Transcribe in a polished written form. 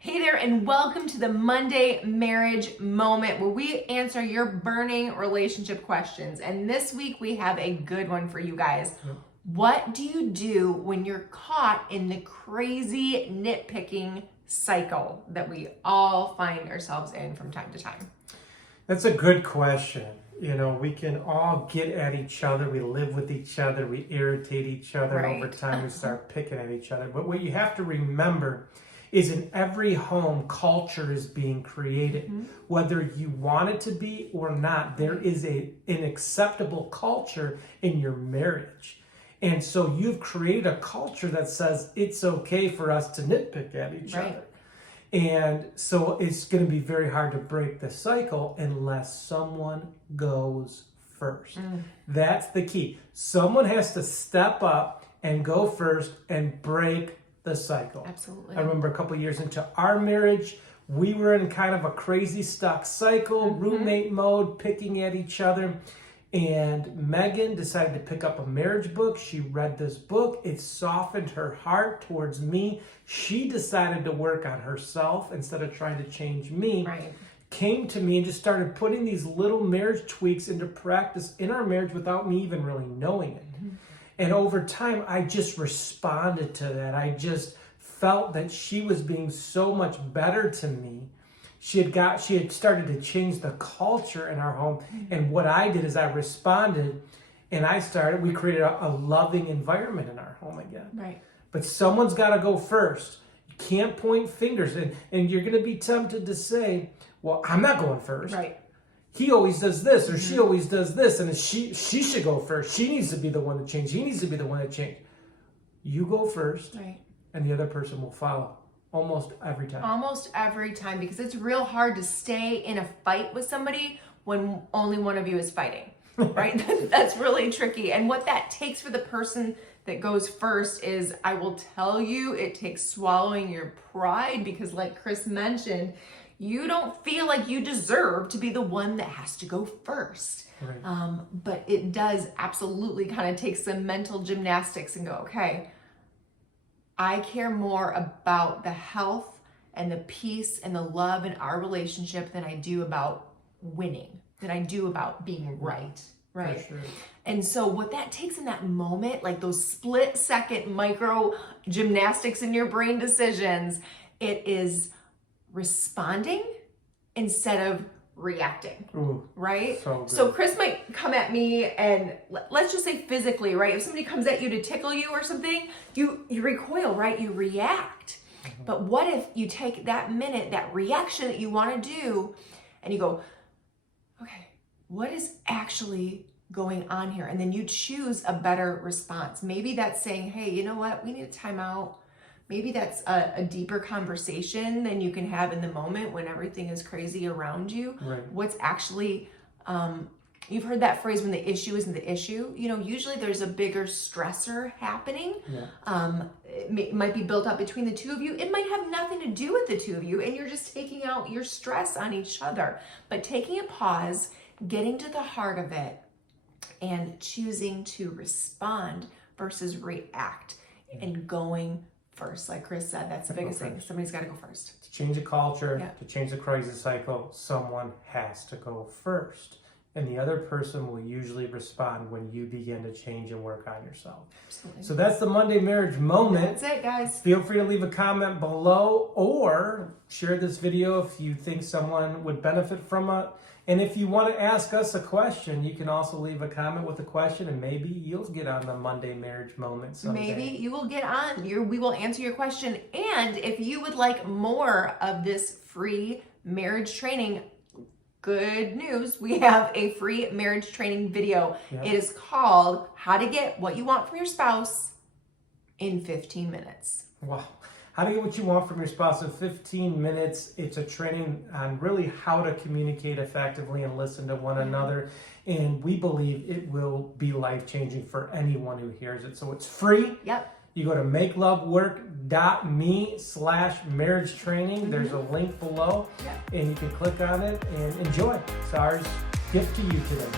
Hey there, and welcome to the Monday Marriage Moment, where we answer your burning relationship questions. And this week we have a good one for you guys. What do you do when you're caught in the crazy nitpicking cycle that we all find ourselves in from time to time? That's a good question. You know, we can all get at each other. We live with each other. We irritate each other. Right. And over time, we start picking at each other. But what you have to remember is in every home, culture is being created. Whether you want it to be or not, there is an acceptable culture in your marriage. And so you've created a culture that says it's okay for us to nitpick at each other. And so it's going to be very hard to break the cycle unless someone goes first. That's the key. Someone has to step up and go first and break the cycle. Absolutely. I remember a couple of years into our marriage, we were in kind of a crazy stuck cycle, roommate mode, picking at each other. And Megan decided to pick up a marriage book. She read this book. It softened her heart towards me. She decided to work on herself instead of trying to change me. Right. Came to me and just started putting these little marriage tweaks into practice in our marriage without me even really knowing it. And over time, I just responded to that. I just felt that she was being so much better to me. She had started to change the culture in our home. And what I did is I responded and we created a loving environment in our home again. Right. But someone's got to go first. You can't point fingers. And you're going to be tempted to say, well, I'm not going first. Right. He always does this, or she always does this, and she should go first. She needs to be the one to change. He needs to be the one to change. You go first, Right. and the other person will follow almost every time. Almost every time, because it's real hard to stay in a fight with somebody when only one of you is fighting, right? That's really tricky. And what that takes for the person that goes first is, I will tell you, it takes swallowing your pride, because like Chris mentioned, you don't feel like you deserve to be the one that has to go first. Right. But it does absolutely kind of take some mental gymnastics and go, okay, I care more about the health and the peace and the love in our relationship than I do about winning, than I do about being right. Right. For sure. And so what that takes in that moment, like those split second micro gymnastics in your brain decisions, it is responding instead of reacting. Ooh, right? so good. So Chris might come at me and let's just say physically, right? If somebody comes at you to tickle you or something, you recoil, right? You react. But what if you take that minute, that reaction that you want to do, and you go, okay, what is actually going on here? And then you choose a better response. Maybe that's saying, hey, you know what? We need a timeout. Maybe that's a deeper conversation than you can have in the moment when everything is crazy around you. Right. What's actually, you've heard that phrase, when the issue isn't the issue. You know, usually there's a bigger stressor happening. Yeah. It might be built up between the two of you. It might have nothing to do with the two of you, and you're just taking out your stress on each other. But taking a pause, getting to the heart of it, and choosing to respond versus react, and going first. Like Chris said, that's the biggest thing. Somebody's got to go first. To change a culture, Yeah. to change the crisis cycle, someone has to go first. And the other person will usually respond when you begin to change and work on yourself. Absolutely. So that's the Monday Marriage Moment. That's it, guys. Feel free to leave a comment below or share this video if you think someone would benefit from it. And if you want to ask us a question, you can also leave a comment with a question, and maybe you'll get on the Monday Marriage Moment someday. Maybe you will get on. We will answer your question. And if you would like more of this free marriage training, good news, we have a free marriage training video. Yep. It is called How to Get What You Want from Your Spouse in 15 Minutes. Wow. How to get what you want from your spouse in 15 minutes. It's a training on really how to communicate effectively and listen to one another. And we believe it will be life-changing for anyone who hears it. So it's free. Yep. You go to makelovework.me/marriage training. There's a link below. Yep. And you can click on it and enjoy. It's our gift to you today.